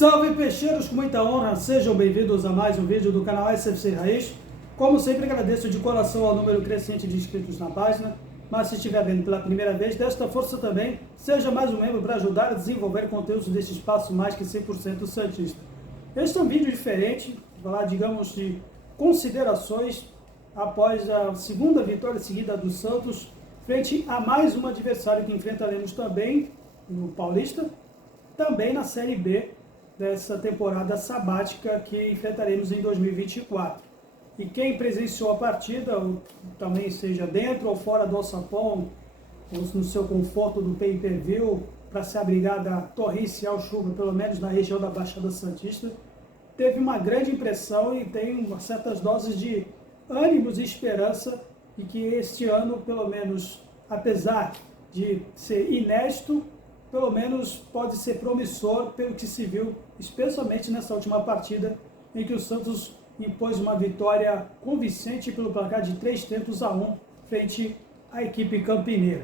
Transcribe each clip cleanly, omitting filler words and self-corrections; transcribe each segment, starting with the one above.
Salve peixeiros, com muita honra, sejam bem-vindos a mais um vídeo do canal SFC Raiz. Como sempre, agradeço de coração ao número crescente de inscritos na página, mas se estiver vendo pela primeira vez, desta força também, seja mais um membro para ajudar a desenvolver conteúdos deste espaço mais que 100% santista. Este é um vídeo diferente, falar, digamos, de considerações após a segunda vitória seguida do Santos, frente a mais um adversário que enfrentaremos também no Paulista, também na Série B dessa temporada sabática que enfrentaremos em 2024. E quem presenciou a partida, também seja dentro ou fora do alçapão, ou no seu conforto do pay-per-view, para se abrigar da torrencial chuva, pelo menos na região da Baixada Santista, teve uma grande impressão e tem certas doses de ânimos e esperança de que este ano, pelo menos, apesar de ser inédito, pelo menos pode ser promissor pelo que se viu, especialmente nessa última partida, em que o Santos impôs uma vitória convincente pelo placar de 3-1 frente à equipe campineira.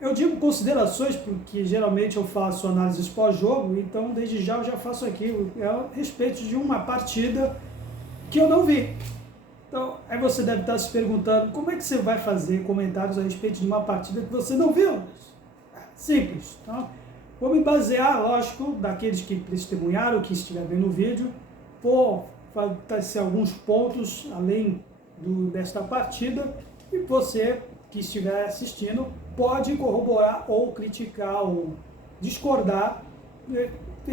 Eu digo considerações porque geralmente eu faço análises pós-jogo, então desde já eu já faço aqui a respeito de uma partida que eu não vi. Então, aí você deve estar se perguntando, como é que você vai fazer comentários a respeito de uma partida que você não viu? Simples. Então, vou me basear, lógico, daqueles que testemunharam, que estiver vendo o vídeo, por ser alguns pontos além desta partida, e você que estiver assistindo pode corroborar ou criticar ou discordar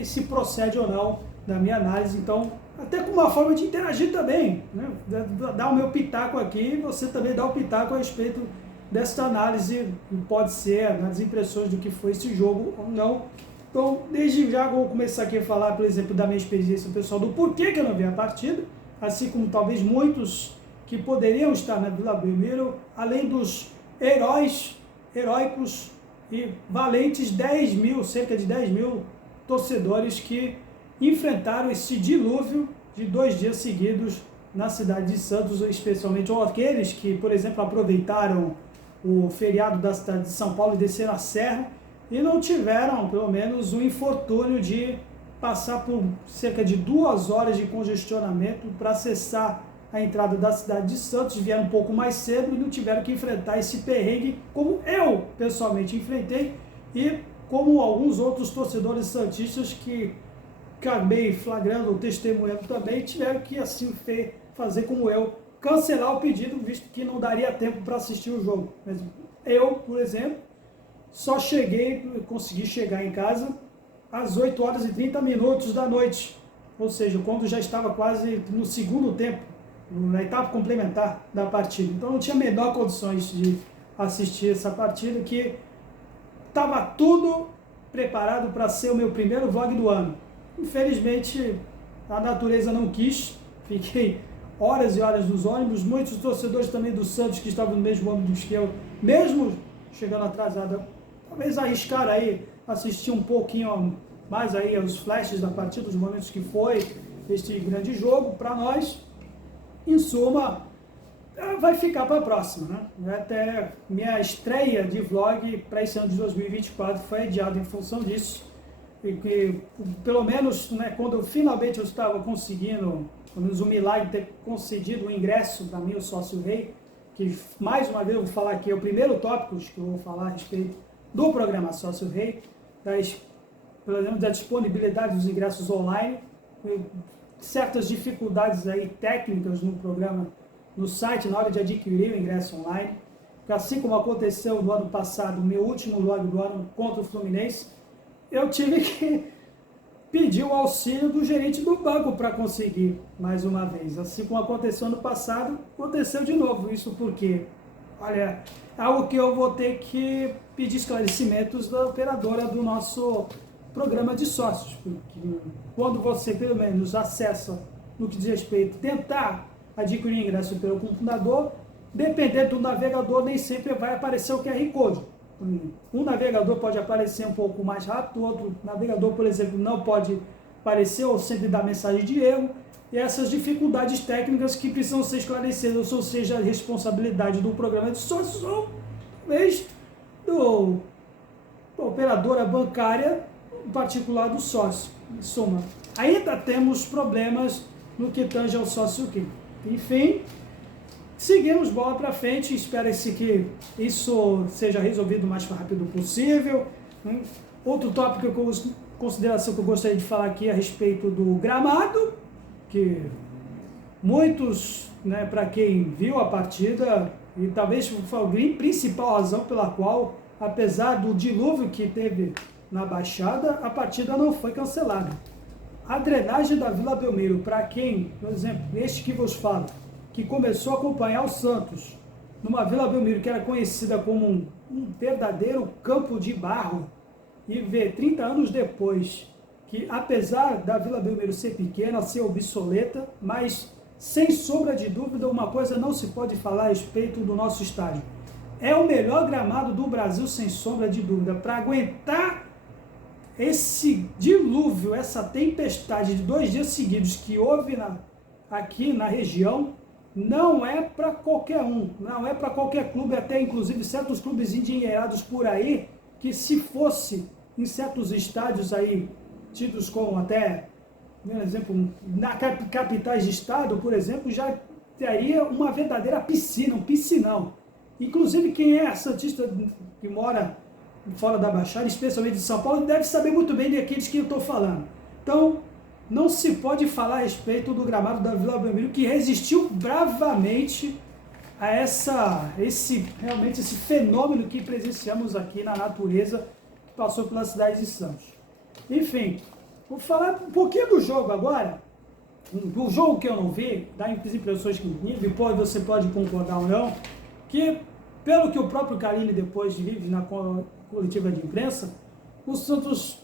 se procede ou não da minha análise. Então, até como uma forma de interagir também, né? Dar o meu pitaco aqui, você também dá o pitaco a respeito desta análise, pode ser nas impressões do que foi esse jogo ou não. Então, desde já vou começar aqui a falar, por exemplo, da minha experiência pessoal, do porquê que eu não vi a partida, assim como talvez muitos que poderiam estar na Vila Belmiro, além dos heróicos e valentes cerca de 10 mil torcedores que enfrentaram esse dilúvio de 2 dias seguidos na cidade de Santos, especialmente ou aqueles que, por exemplo, aproveitaram o feriado da cidade de São Paulo e desceram a serra e não tiveram, pelo menos, o infortúnio de passar por cerca de 2 horas de congestionamento para acessar a entrada da cidade de Santos, vieram um pouco mais cedo e não tiveram que enfrentar esse perrengue como eu, pessoalmente, enfrentei e como alguns outros torcedores santistas que acabei flagrando ou testemunhando também, tiveram que assim fazer como eu, cancelar o pedido, visto que não daria tempo para assistir o jogo. Mas eu, por exemplo, só consegui chegar em casa às 8 horas e 30 minutos da noite, ou seja, quando já estava quase no segundo tempo, na etapa complementar da partida. Então não tinha a menor condições de assistir essa partida, que estava tudo preparado para ser o meu primeiro vlog do ano. Infelizmente, a natureza não quis, fiquei horas e horas nos ônibus, muitos torcedores também do Santos que estavam no mesmo ônibus que eu, mesmo chegando atrasado, talvez arriscar aí, assistir um pouquinho mais aí aos flashes da partida, os momentos que foi este grande jogo para nós. Em suma, vai ficar para a próxima, né? Até minha estreia de vlog para esse ano de 2024 foi adiada em função disso, e que pelo menos, né, quando finalmente eu estava conseguindo, pelo menos o milagre de ter concedido o ingresso para mim, o sócio rei, que mais uma vez eu vou falar aqui, é o primeiro tópico que eu vou falar a respeito do programa Sócio Rei, pelo menos da disponibilidade dos ingressos online, certas dificuldades aí técnicas no programa, no site, na hora de adquirir o ingresso online, assim como aconteceu no ano passado, meu último vlog do ano contra o Fluminense, eu tive que pedir o auxílio do gerente do banco para conseguir, mais uma vez. Assim como aconteceu no passado, aconteceu de novo. Isso porque, olha, é algo que eu vou ter que pedir esclarecimentos da operadora do nosso programa de sócios. Porque quando você, pelo menos, acessa no que diz respeito, tentar adquirir ingresso pelo computador, dependendo do navegador, nem sempre vai aparecer o QR Code. Um navegador pode aparecer um pouco mais rápido, outro navegador, por exemplo, não pode aparecer ou sempre dá mensagem de erro. E essas dificuldades técnicas que precisam ser esclarecidas, ou seja, a responsabilidade do programa de sócios ou talvez da operadora bancária, em particular do sócio. Em suma, ainda temos problemas no que tange ao sócio químico. Enfim, seguimos bola para frente, espera-se que isso seja resolvido o mais rápido possível. Outro tópico, consideração que eu gostaria de falar aqui a respeito do gramado, que muitos, para quem viu a partida, e talvez foi a principal razão pela qual, apesar do dilúvio que teve na Baixada, a partida não foi cancelada. A drenagem da Vila Belmiro, para quem, por exemplo, este que vos falo, que começou a acompanhar o Santos, numa Vila Belmiro que era conhecida como um verdadeiro campo de barro, e ver 30 anos depois que, apesar da Vila Belmiro ser pequena, ser obsoleta, mas sem sombra de dúvida, uma coisa não se pode falar a respeito do nosso estádio. É o melhor gramado do Brasil, sem sombra de dúvida, para aguentar esse dilúvio, essa tempestade de 2 dias seguidos que houve aqui na região. Não é para qualquer um, não é para qualquer clube, até inclusive certos clubes endinheirados por aí, que se fosse em certos estádios aí, tidos como até, por exemplo, na capitais de estado, por exemplo, já teria uma verdadeira piscina, um piscinão. Inclusive quem é santista que mora fora da Baixada, especialmente de São Paulo, deve saber muito bem daqueles que eu estou falando. Então, não se pode falar a respeito do gramado da Vila Belmiro, que resistiu bravamente a realmente esse fenômeno que presenciamos aqui na natureza, que passou pela cidade de Santos. Enfim, vou falar um pouquinho do jogo agora, do jogo que eu não vi, das impressões que me vi, você pode concordar ou não, que pelo que o próprio Carille depois vive na coletiva de imprensa, o Santos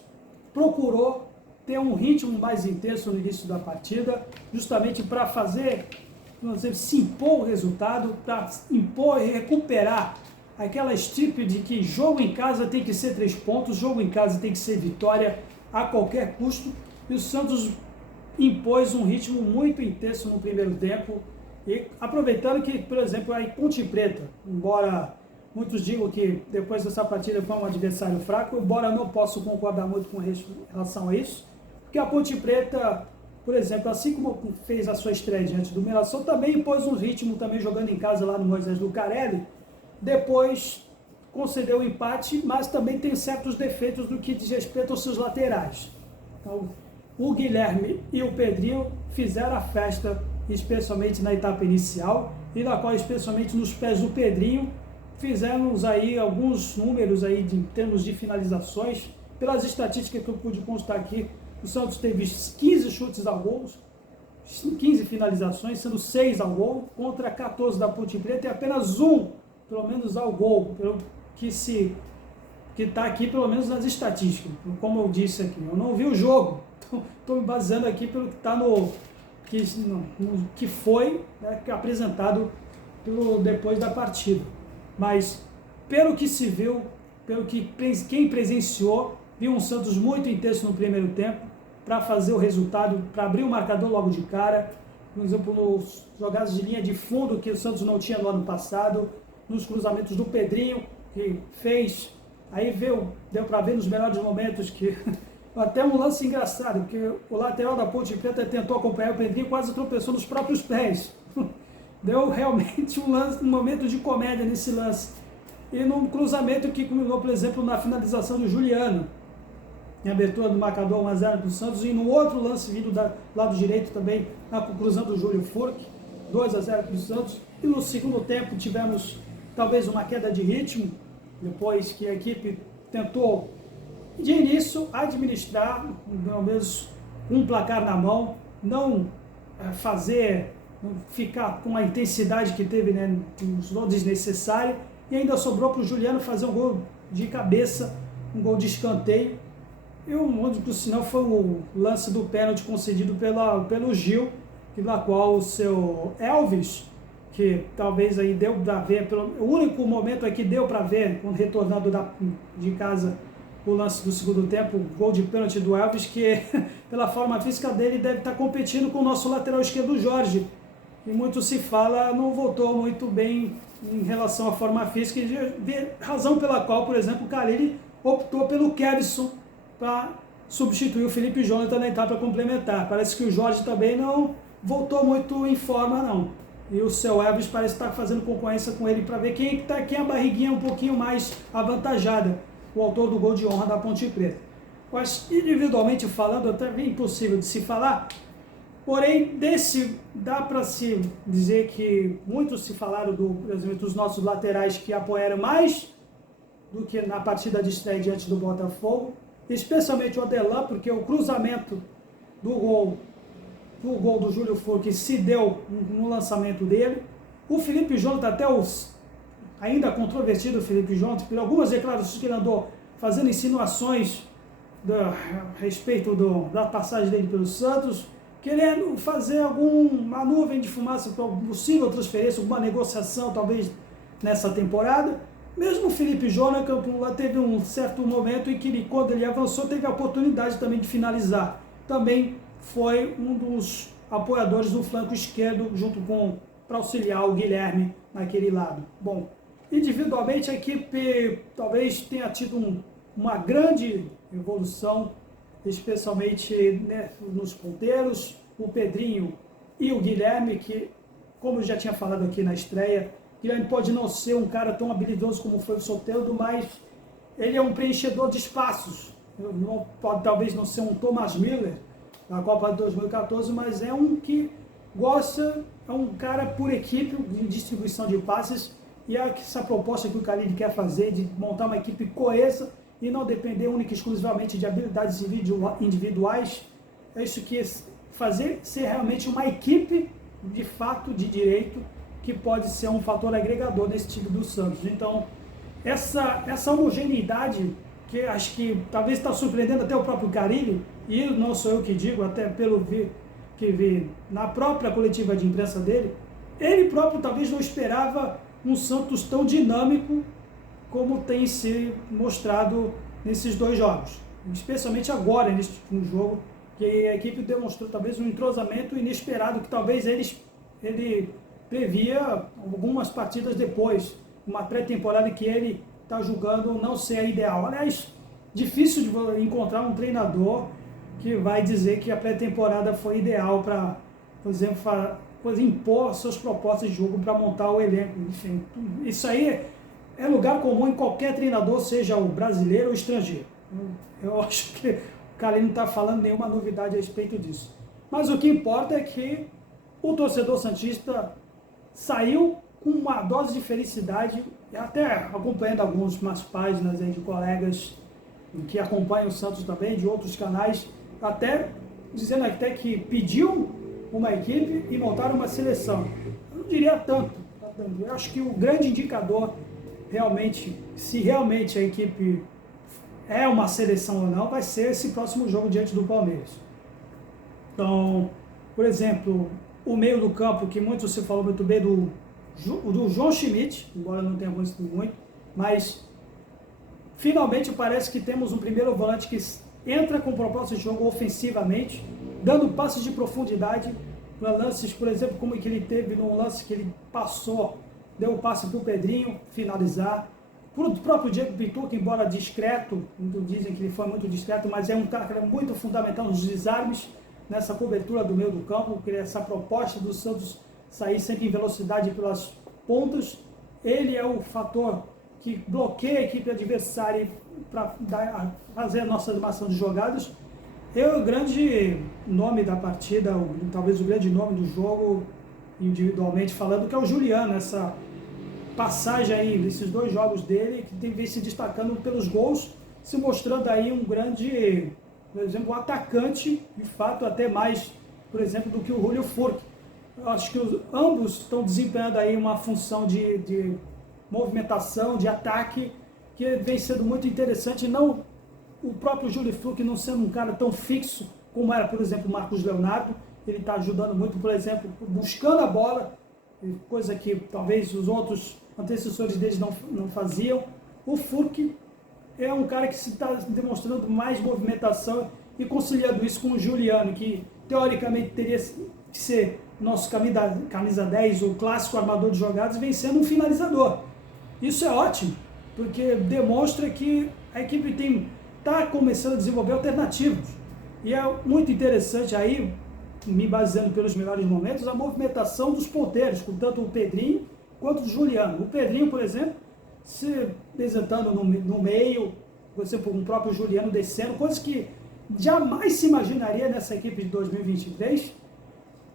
procurou ter um ritmo mais intenso no início da partida, justamente para fazer, vamos dizer, se impor o resultado, para impor e recuperar aquela estipe de que jogo em casa tem que ser 3 pontos, jogo em casa tem que ser vitória a qualquer custo, e o Santos impôs um ritmo muito intenso no primeiro tempo, e aproveitando que, por exemplo, a Ponte Preta, embora muitos digam que depois dessa partida foi um adversário fraco, embora eu não possa concordar muito com relação a isso, porque a Ponte Preta, por exemplo, assim como fez a sua estreia diante do Mirassol, também impôs um ritmo, também jogando em casa lá no Moisés Lucarelli, depois concedeu o empate, mas também tem certos defeitos no que diz respeito aos seus laterais. Então, o Guilherme e o Pedrinho fizeram a festa, especialmente na etapa inicial, e na qual, especialmente nos pés do Pedrinho, fizemos aí alguns números aí em termos de finalizações. Pelas estatísticas que eu pude constar aqui, o Santos teve 15 chutes ao gol, 15 finalizações, sendo 6 ao gol, contra 14 da Ponte Preta e apenas 1, pelo menos, ao gol, pelo que está aqui, pelo menos nas estatísticas. Como eu disse aqui, eu não vi o jogo, estou me baseando aqui pelo que está que foi, apresentado depois da partida. Mas, pelo que se viu, quem presenciou, viu um Santos muito intenso no primeiro tempo, para fazer o resultado, para abrir o marcador logo de cara, por exemplo, nos jogadas de linha de fundo que o Santos não tinha no ano passado, nos cruzamentos do Pedrinho, que fez, aí deu para ver nos melhores momentos que até um lance engraçado, porque o lateral da Ponte Preta tentou acompanhar o Pedrinho e quase tropeçou nos próprios pés. Deu realmente um momento de comédia nesse lance. E num cruzamento que culminou, por exemplo, na finalização do Juliano, em abertura do marcador 1-0 do Santos, e no outro lance vindo do lado direito também, na conclusão do Júlio Furque, 2-0 do Santos. E no segundo tempo tivemos talvez uma queda de ritmo, depois que a equipe tentou, de início, administrar, pelo menos um placar na mão, não ficar com a intensidade que teve, desnecessária, e ainda sobrou para o Juliano fazer um gol de cabeça, um gol de escanteio, e onde, por sinal, foi o lance do pênalti concedido pelo Gil, na qual o seu Elvis, que talvez aí deu para ver, o único momento aqui deu para ver, quando retornando de casa, o lance do segundo tempo, o gol de pênalti do Elvis, que pela forma física dele deve estar competindo com o nosso lateral esquerdo, Jorge, e muito se fala, não voltou muito bem em relação à forma física, e razão pela qual, por exemplo, o Carille optou pelo Kevson para substituiu o Felipe Jonathan na etapa complementar. Parece que o Jorge também não voltou muito em forma, não. E o seu Elvis parece estar fazendo concorrência com ele para ver quem a barriguinha um pouquinho mais avantajada, o autor do gol de honra da Ponte Preta. Mas, individualmente falando, até é impossível de se falar, porém, dá para se dizer que muitos se falaram, por exemplo, dos nossos laterais que apoiaram mais do que na partida de estreia diante do Botafogo, especialmente o Adelan, porque o cruzamento do gol do Júlio Furque se deu no lançamento dele. O Felipe Jonathan, até ainda controvertido Felipe Jonathan, por algumas declarações que ele andou fazendo insinuações a respeito da passagem dele pelo Santos, querendo fazer uma nuvem de fumaça para possível transferência, alguma negociação talvez nessa temporada. Mesmo o Felipe Jonathan teve um certo momento em que quando ele avançou, teve a oportunidade também de finalizar. Também foi um dos apoiadores do flanco esquerdo, junto para auxiliar o Guilherme naquele lado. Bom, individualmente a equipe talvez tenha tido uma grande evolução, especialmente, né, nos ponteiros, o Pedrinho e o Guilherme, que, como eu já tinha falado aqui na estreia, Guilherme pode não ser um cara tão habilidoso como foi o Soteldo, mas ele é um preenchedor de espaços. Pode talvez não ser um Thomas Miller na Copa de 2014, mas é um que gosta, é um cara por equipe de distribuição de passes, e essa proposta que o Khalid quer fazer de montar uma equipe coesa e não depender única e exclusivamente de habilidades individuais, é isso que fazer ser realmente uma equipe de fato de direito, que pode ser um fator agregador nesse time do Santos. Então, essa homogeneidade, que acho que talvez está surpreendendo até o próprio Carille, e não sou eu que digo, até pelo que vi na própria coletiva de imprensa dele, ele próprio talvez não esperava um Santos tão dinâmico como tem se mostrado nesses dois jogos, especialmente agora nesse último jogo, que a equipe demonstrou talvez um entrosamento inesperado, que talvez ele previa algumas partidas depois, uma pré-temporada que ele está julgando não ser a ideal. Aliás, difícil de encontrar um treinador que vai dizer que a pré-temporada foi ideal para, por exemplo, impor suas propostas de jogo para montar o elenco. Enfim, isso aí é lugar comum em qualquer treinador, seja o brasileiro ou o estrangeiro. Eu acho que o cara não está falando nenhuma novidade a respeito disso. Mas o que importa é que o torcedor santista saiu com uma dose de felicidade, até acompanhando algumas páginas aí de colegas que acompanham o Santos também, de outros canais, até dizendo até que pediu uma equipe e montaram uma seleção. Eu não diria tanto. Eu acho que o grande indicador, realmente, se realmente a equipe é uma seleção ou não, vai ser esse próximo jogo diante do Palmeiras. Então, por exemplo, o meio do campo, que muito se falou muito bem do João Schmidt, embora não tenha acontecido muito, mas finalmente parece que temos um primeiro volante que entra com proposta de jogo ofensivamente, dando passes de profundidade para lances, por exemplo, como que ele teve num lance que ele passou, deu o passe para o Pedrinho finalizar, para o próprio Diego Pintor, que embora discreto, dizem que ele foi muito discreto, mas é um cara que é muito fundamental nos desarmes, nessa cobertura do meio do campo, essa proposta do Santos sair sempre em velocidade pelas pontas. Ele é o fator que bloqueia a equipe adversária para fazer a nossa animação de jogadas. O grande nome da partida, talvez o grande nome do jogo, individualmente falando, que é o Juliano, essa passagem aí desses dois jogos dele, que vem se destacando pelos gols, se mostrando aí um grande, por exemplo, um atacante, de fato, até mais, por exemplo, do que o Júlio Furque. Eu acho que ambos estão desempenhando aí uma função de movimentação, de ataque, que vem sendo muito interessante. Não o próprio Júlio Furque não sendo um cara tão fixo como era, por exemplo, o Marcos Leonardo. Ele está ajudando muito, por exemplo, buscando a bola, coisa que talvez os outros antecessores deles não faziam. O Furque é um cara que se está demonstrando mais movimentação e conciliando isso com o Juliano, que teoricamente teria que ser nosso camisa 10, o clássico armador de jogadas, vem sendo um finalizador. Isso é ótimo, porque demonstra que a equipe tem está começando a desenvolver alternativas. E é muito interessante aí, me baseando pelos melhores momentos, a movimentação dos ponteiros, com tanto o Pedrinho quanto o Juliano. O Pedrinho, por exemplo, se apresentando no meio, por exemplo, o próprio Juliano descendo, coisas que jamais se imaginaria nessa equipe de 2023,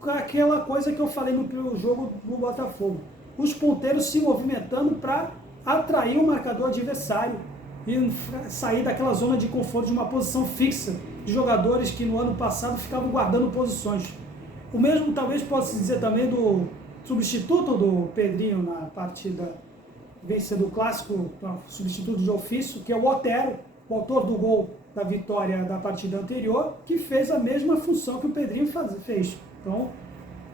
com aquela coisa que eu falei no jogo do Botafogo. Os ponteiros se movimentando para atrair o marcador adversário e sair daquela zona de conforto de uma posição fixa de jogadores que no ano passado ficavam guardando posições. O mesmo talvez possa dizer também do substituto do Pedrinho na partida vencedor do clássico, substituto de ofício, que é o Otero, o autor do gol da vitória da partida anterior, que fez a mesma função que o Pedrinho fez. Então,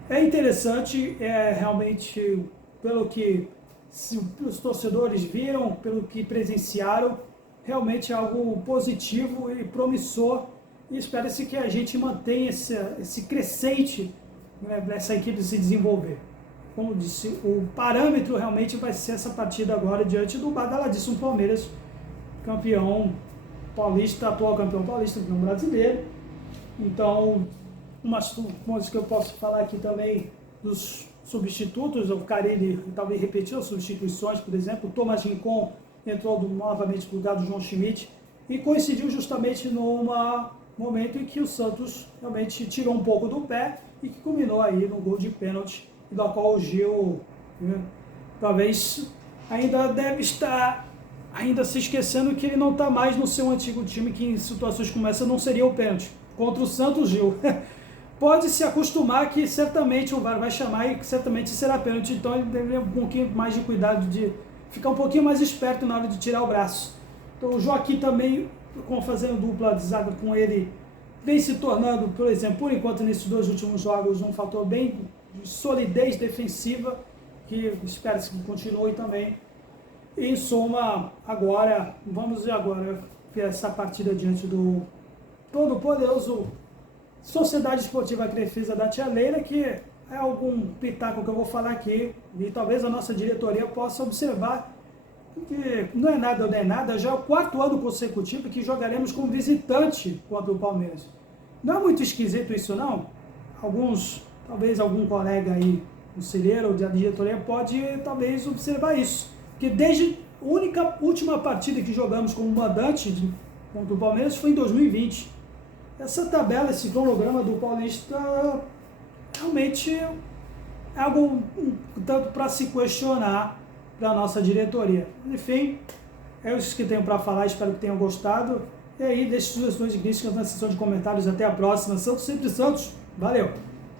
é interessante, realmente, pelo que os torcedores viram, pelo que presenciaram, realmente é algo positivo e promissor, e espera-se que a gente mantenha esse crescente, né, essa equipe se desenvolver. Como disse, o parâmetro realmente vai ser essa partida agora diante do badaladíssimo Palmeiras, campeão paulista, atual campeão paulista, campeão brasileiro. Então, umas coisas que eu posso falar aqui também dos substitutos, o Carille talvez repetiu as substituições, por exemplo, o Thomas Rincon entrou novamente no lugar do João Schmidt e coincidiu justamente num momento em que o Santos realmente tirou um pouco do pé e que culminou aí no gol de pênalti, da qual o Gil, né, talvez ainda deve estar se esquecendo que ele não está mais no seu antigo time, que em situações como essa não seria o pênalti. Contra o Santos, Gil pode se acostumar que certamente o VAR vai chamar e que certamente será pênalti, então ele deve ter um pouquinho mais de cuidado, de ficar um pouquinho mais esperto na hora de tirar o braço. Então o Joaquim também, fazendo dupla de zaga com ele, vem se tornando, por exemplo, por enquanto nesses dois últimos jogos, um fator bem de solidez defensiva, que espera-se que continue também. E, em suma, vamos ver essa partida diante do todo-poderoso Sociedade Esportiva Crefisa da Tia Leila, que é algum pitaco que eu vou falar aqui, e talvez a nossa diretoria possa observar que não é nada, já é o 4º ano consecutivo que jogaremos como visitante contra o Palmeiras. Não é muito esquisito isso, não? Talvez algum colega aí, conselheiro ou da diretoria, pode talvez observar isso. Que desde a última partida que jogamos como mandante contra o Palmeiras foi em 2020. Essa tabela, esse cronograma do Paulista, realmente é algo tanto para se questionar para a nossa diretoria. Enfim, é isso que tenho para falar, espero que tenham gostado. E aí, deixe sugestões e críticas na seção de comentários. Até a próxima. Santos sempre Santos. Valeu!